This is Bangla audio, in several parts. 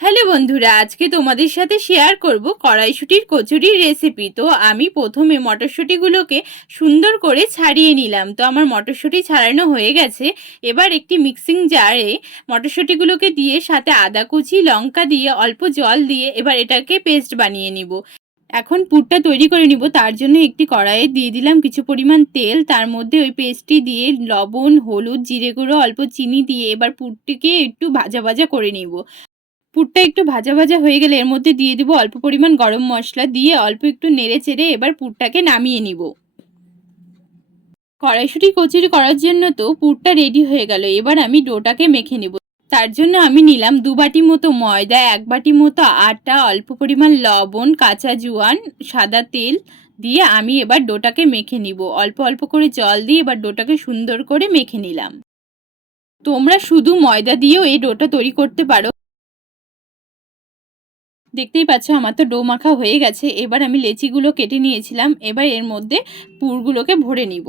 হ্যালো বন্ধুরা, আজকে তোমাদের সাথে শেয়ার করব কড়াইশুঁটির কচুরির রেসিপি। তো আমি প্রথমে মটরশুঁটিগুলোকে সুন্দর করে ছাড়িয়ে নিলাম। তো আমার মটরশুঁটি ছাড়ানো হয়ে গেছে। এবার একটি মিক্সিং জারে মটরশুঁটিগুলোকে দিয়ে সাথে আদা কুচি, লঙ্কা দিয়ে অল্প জল দিয়ে এবার এটাকে পেস্ট বানিয়ে নিব। এখন পুরটা তৈরি করে নিব। তার জন্য একটি কড়াইয়ে দিয়ে দিলাম কিছু পরিমাণ তেল, তার মধ্যে ওই পেস্টটি দিয়ে লবণ, হলুদ, জিরে গুঁড়ো, অল্প চিনি দিয়ে এবার পুরটিকে একটু ভাজা ভাজা করে নিব। পুরটা একটু ভাজা ভাজা হয়ে গেলে এর মধ্যে দিয়ে দিব অল্প পরিমাণ গরম মশলা, দিয়ে অল্প একটু নেড়ে চেড়ে এবার পুরটাকে নামিয়ে নিব। কড়াইশুঁটি কচুরি করার জন্য তো পুরটা রেডি হয়ে গেল। এবার আমি ডোটাকে মেখে নিব। তার জন্য আমি নিলাম 2 বাটি মতো ময়দা, 1 বাটি মতো আটা, অল্প পরিমাণ লবণ, কাঁচা জোয়ান, সাদা তেল দিয়ে আমি এবার ডোটাকে মেখে নিব। অল্প অল্প করে জল দিয়ে এবার ডোটাকে সুন্দর করে মেখে নিলাম। তোমরা শুধু ময়দা দিয়েও এই ডোটা তৈরি করতে পারো। দেখতেই পাচ্ছ আমার তো ডো মাখা হয়ে গেছে। এবার আমি লেচিগুলো কেটে নিয়েছিলাম, এবার এর মধ্যে পুরগুলোকে ভরে নিব।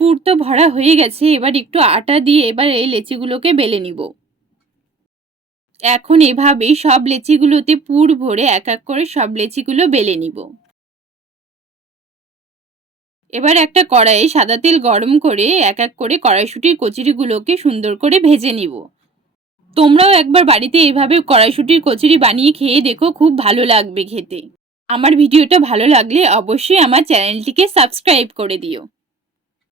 পুর তো ভরা হয়ে গেছে, এবার একটু আটা দিয়ে এবার এই লেচিগুলোকে বেলে নিব। এখন এভাবেই সব লেচিগুলোতে পুর ভরে এক এক করে সব লেচিগুলো বেলে নিব। এবার একটা কড়াইয়ে সাদা তেল গরম করে এক এক করে কড়াইশুঁটির কচুরিগুলোকে সুন্দর করে ভেজে নিব। তোমরাও একবার বাড়িতে এভাবে কড়াইশুঁটির কচুরি বানিয়ে খেয়ে দেখো, খুব ভালো লাগবে খেতে। আমার ভিডিওটা ভালো লাগলে অবশ্যই আমার চ্যানেলটিকে সাবস্ক্রাইব করে দিও।